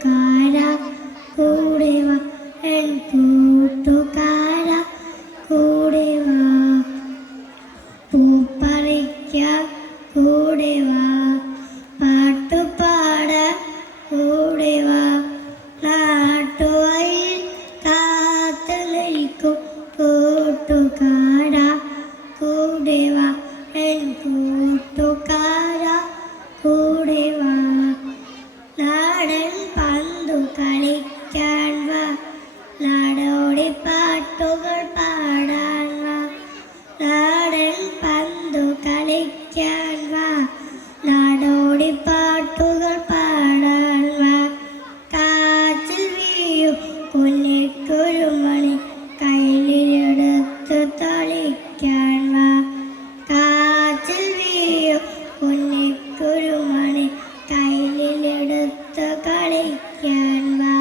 കൂട്ടുകാരാ കൂടെ വാ എൻ കൂട്ടുകാരാ കൂടെ വാ പൂപ്പറിക്കാൻ കൂടെ വാ പാട്ടുപാടാൻ കൂടെ വാ നാട്ടുവഴിയിൽ കാത്തുനിൽക്കും കൂട്ടുകാരാ കൂടെ വാ എൻ കൂട്ടുകാരാ കൂടെ വാ നാടൻ പന്തു കളിക്കാൻ വാ നാടോടി പാട്ടുകൾ പാടാൻ വാ നാടൻ പന്തു കളിക്കാൻ വാ നാടോടി പാട്ടുകൾ പാടാൻ വാ കാറ്റിൽ വീഴും കുഞ്ഞിക്കുരുമണി കയ്യിലെടുത്ത് തളിക്കാൻ വാ കാറ്റിൽ വീഴും കുഞ്ഞിക്കുരുമണി കയ്യിലെടുത്ത് കളിക്കാൻ വാ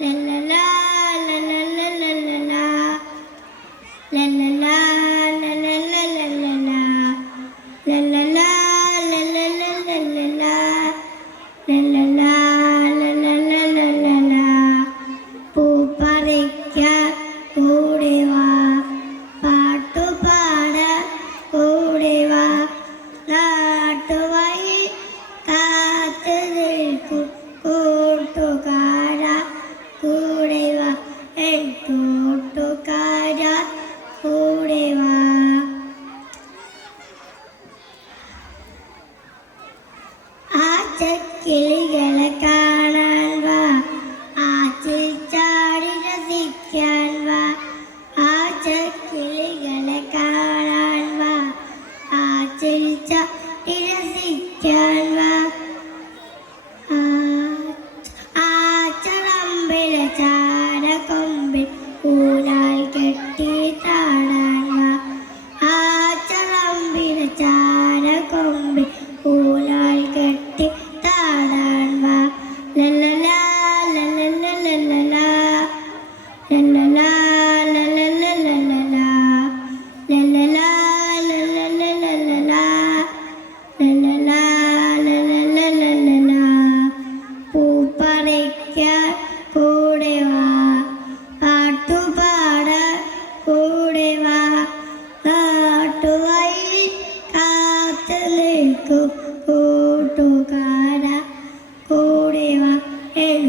ലല്ലലാ ലല്ലലാ ലല്ലലാ ലല്ലലാ ലല്ലലാ ലല്ലലാ ലല്ലലാ പൂപ്പറിക്കാൻ കൂടെ വാ പാട്ടുപാടാൻ കൂടെ വാ നാട്ടുവഴി കാത്തു നിൽക്കും കൂട്ടുകാരാ കൂടെ വാ എൻ കൂട്ടുകാരാ കൂടെ വാ ആച്ചക്കിളികളെ കാണാൻ വാ ആച്ചിൽ ചാടി രസിക്കാൻ വാ ആച്ചക്കിളികളെ കാണാൻ വാ ആച്ചിൽ ചാടി രസിക്കാൻ വാ ആച്ചറമ്പിലെ ചാരക്കൊമ്പിൽ ഊഞ്ഞാൽ കെട്ടി താടാൻ വാ ആച്ചറമ്പിലെ ചാരക്കൊമ്പിൽ ഊഞ്ഞാൽ കെട്ടി താടാൻ വാ ലല്ലലാ ലല്ലലാ ലല്ലലാ ലല്ലലാ ലല്ലലാ ലല്ലലാ ലല്ലലാ ലല്ലലാ ലല്ലലാ പൂപ്പറിക്കാൻ കൂടെ വാ പാട്ടുപാടാൻ കൂടെ വാ നാട്ടുവഴിയിൽ കാത്തു നിൽക്കും കൂട്ടുകാരാ കൂടെ വാ എൻ